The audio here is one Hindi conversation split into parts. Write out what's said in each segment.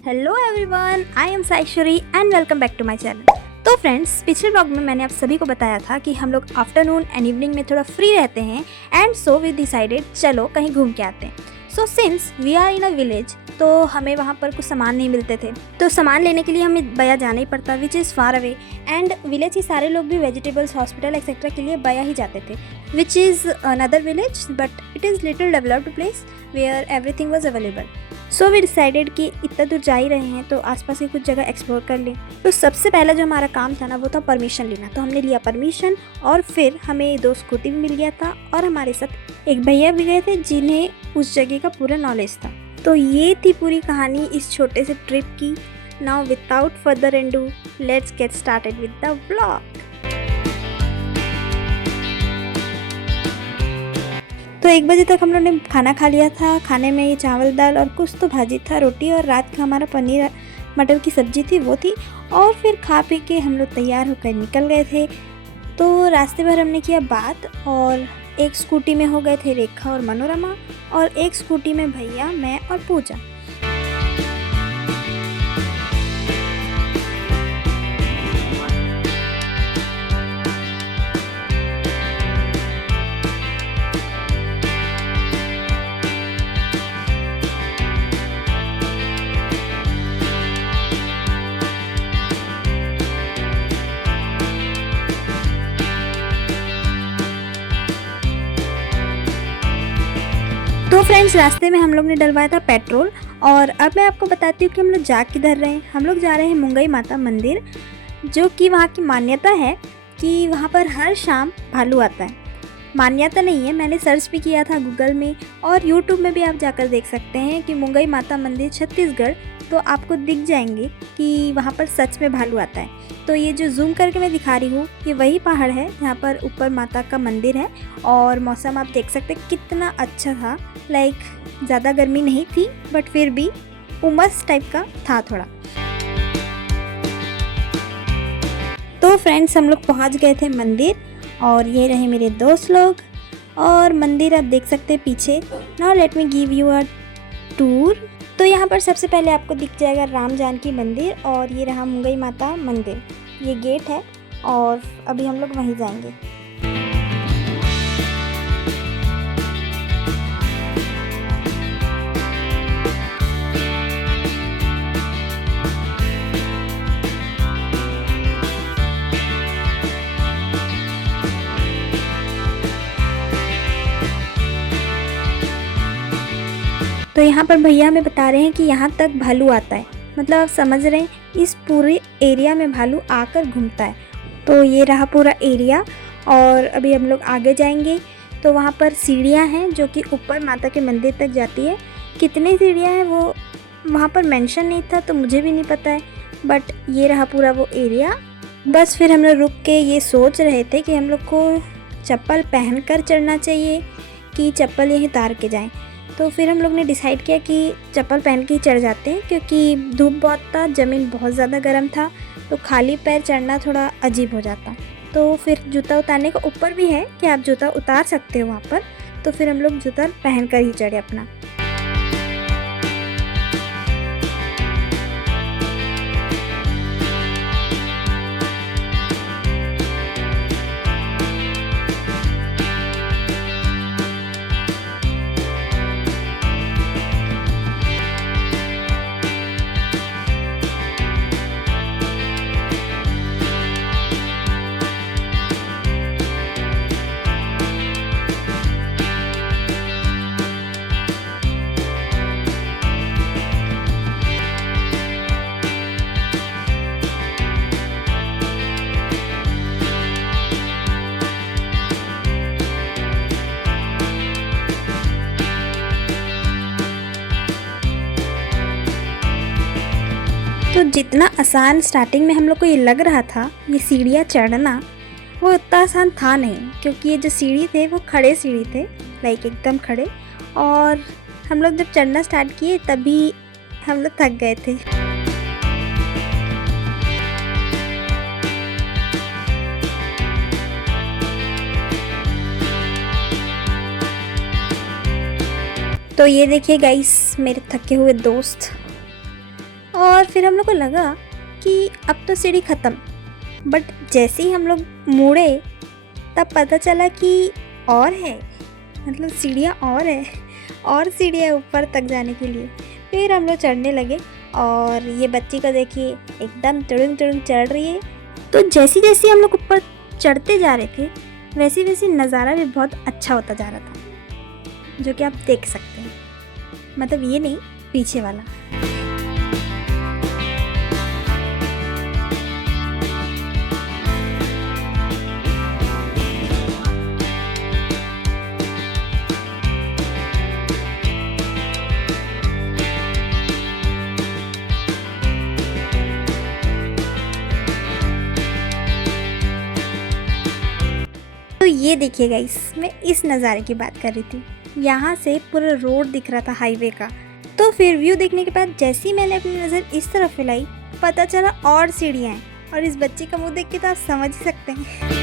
Hello everyone, I am Saishwari and welcome back to my channel. तो फ्रेंड्स, पिछले ब्लॉग में मैंने आप सभी को बताया था कि हम लोग आफ्टरनून एंड इवनिंग में थोड़ा फ्री रहते हैं एंड सो वी डिसाइडेड चलो कहीं घूम के आते हैं। So since we are in a village, तो हमें वहाँ पर कुछ सामान नहीं मिलते थे, तो सामान लेने के लिए हमें बया जाना ही पड़ता, which is far away. And village के सारे लोग भी वेजिटेबल्स, हॉस्पिटल एक्सेट्रा के लिए बया ही जाते थे, which is another village but it is little developed place where everything was available. So we decided कि इतना दूर जा ही रहे हैं तो आसपास की कुछ जगह एक्सप्लोर कर लें। तो सबसे पहला जो हमारा काम था ना, वो था परमिशन लेना। तो हमने लिया परमिशन और फिर हमें 2 स्कूटी भी मिल गया था और हमारे साथ एक भैया भी गए थे जिन्हें उस जगह का पूरा नॉलेज था। तो ये थी पूरी कहानी इस छोटे से ट्रिप की। Now without further edu let's get started with the vlog. तो 1 बजे तक हम लोग ने खाना खा लिया था। खाने में ये चावल दाल और कुछ तो भाजी था, रोटी, और रात का हमारा पनीर मटर की सब्जी थी, वो थी। और फिर खा पी के हम लोग तैयार होकर निकल गए थे। तो रास्ते भर हमने किया बात, और एक स्कूटी में हो गए थे रेखा और मनोरमा, और एक स्कूटी में भैया, मैं और पूजा। तो फ्रेंड्स, रास्ते में हम लोग ने डलवाया था पेट्रोल। और अब मैं आपको बताती हूँ कि हम लोग जा किधर रहे हैं। हम लोग जा रहे हैं मुंगई माता मंदिर, जो कि वहाँ की मान्यता है कि वहाँ पर हर शाम भालू आता है। मान्यता नहीं है, मैंने सर्च भी किया था गूगल में और यूट्यूब में भी आप जाकर देख सकते हैं कि मुंगई माता मंदिर छत्तीसगढ़, तो आपको दिख जाएंगे कि वहाँ पर सच में भालू आता है। तो ये जो जूम करके मैं दिखा रही हूँ, ये वही पहाड़ है जहाँ पर ऊपर माता का मंदिर है। और मौसम आप देख सकते हैं कितना अच्छा था। लाइक ज़्यादा गर्मी नहीं थी बट फिर भी उमस टाइप का था थोड़ा। तो फ्रेंड्स, हम लोग पहुँच गए थे मंदिर, और ये रहे मेरे दोस्त लोग, और मंदिर आप देख सकते हैं पीछे। Now let me give you a tour. तो यहाँ पर सबसे पहले आपको दिख जाएगा राम जानकी मंदिर, और ये रहा मुंगई माता मंदिर। ये गेट है और अभी हम लोग वहीं जाएंगे। तो यहाँ पर भैया हमें बता रहे हैं कि यहाँ तक भालू आता है, मतलब आप समझ रहे हैं इस पूरे एरिया में भालू आकर घूमता है। तो ये रहा पूरा एरिया, और अभी हम लोग आगे जाएंगे। तो वहाँ पर सीढ़ियाँ हैं जो कि ऊपर माता के मंदिर तक जाती है। कितनी सीढ़ियाँ हैं वो वहाँ पर मेंशन नहीं था, तो मुझे भी नहीं पता है, बट ये रहा पूरा वो एरिया। बस फिर हम लोग रुक के ये सोच रहे थे कि हम लोग को चप्पल पहन कर चढ़ना चाहिए कि चप्पल यहीं उतार के जाएँ। तो फिर हम लोग ने डिसाइड किया कि चप्पल पहन के ही चढ़ जाते हैं, क्योंकि धूप बहुत था, ज़मीन बहुत ज़्यादा गर्म था, तो खाली पैर चढ़ना थोड़ा अजीब हो जाता। तो फिर जूता उतारने का ऊपर भी है कि आप जूता उतार सकते हो वहाँ पर, तो फिर हम लोग जूता पहन कर ही चढ़े अपना। तो जितना आसान स्टार्टिंग में हम लोग को ये लग रहा था, ये सीढ़ियाँ चढ़ना, वो उतना आसान था नहीं, क्योंकि ये जो सीढ़ी थे वो खड़े सीढ़ी थे, लाइक एकदम खड़े। और हम लोग जब चढ़ना स्टार्ट किए तभी हम लोग थक गए थे। तो ये देखिए गाइस, मेरे थके हुए दोस्त, और फिर हम लोग को लगा कि अब तो सीढ़ी ख़त्म, बट जैसे ही हम लोग मुड़े तब पता चला कि और है, मतलब सीढ़ियाँ और सीढ़ियाँ ऊपर तक जाने के लिए। फिर हम लोग चढ़ने लगे और ये बच्ची को देखिए एकदम तुड़ुंग तुड़ुंग चढ़ रही है। तो जैसे जैसे हम लोग ऊपर चढ़ते जा रहे थे वैसे वैसे नज़ारा भी बहुत अच्छा होता जा रहा था, जो कि आप देख सकते हैं, मतलब ये नहीं, पीछे वाला। तो ये देखिए गाइस, मैं इस नज़ारे की बात कर रही थी। यहाँ से पूरा रोड दिख रहा था हाईवे का। तो फिर व्यू देखने के बाद जैसे ही मैंने अपनी नज़र इस तरफ फैलाई पता चला और सीढ़ियाँ हैं, और इस बच्ची का मुंह देख के तो आप समझ ही सकते हैं।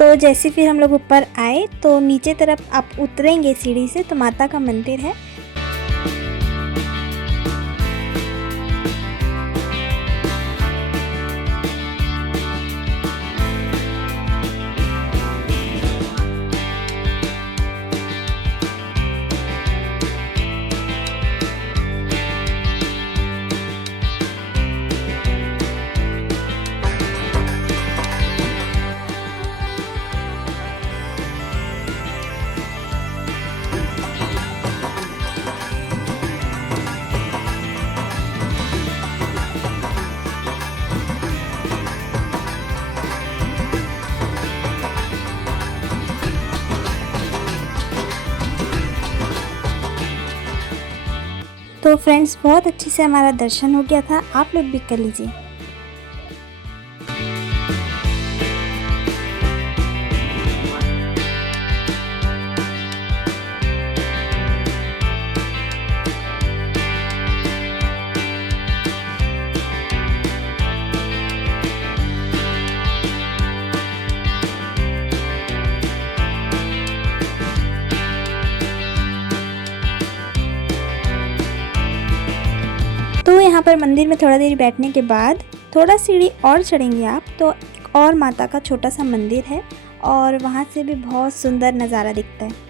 तो जैसे फिर हम लोग ऊपर आए तो नीचे तरफ आप उतरेंगे सीढ़ी से तो माता का मंदिर है। तो फ्रेंड्स, बहुत अच्छे से हमारा दर्शन हो गया था, आप लोग भी कर लीजिए। तो यहाँ पर मंदिर में थोड़ा देर बैठने के बाद थोड़ा सीढ़ी और चढ़ेंगे आप तो एक और माता का छोटा सा मंदिर है और वहाँ से भी बहुत सुंदर नज़ारा दिखता है।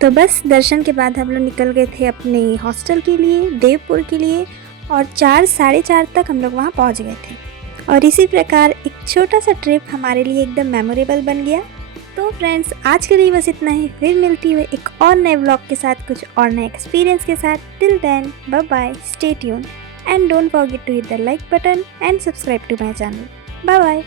तो बस दर्शन के बाद हम लोग निकल गए थे अपने हॉस्टल के लिए, देवपुर के लिए, और 4 साढ़े 4 तक हम लोग वहाँ पहुँच गए थे। और इसी प्रकार एक छोटा सा ट्रिप हमारे लिए एकदम मेमोरेबल बन गया। तो फ्रेंड्स, आज के लिए बस इतना ही। फिर मिलती हुई एक और नए व्लॉग के साथ, कुछ और नए एक्सपीरियंस के साथ। Till then, bye bye, stay tune and don't forget to hit the like button and subscribe to my channel. Bye bye.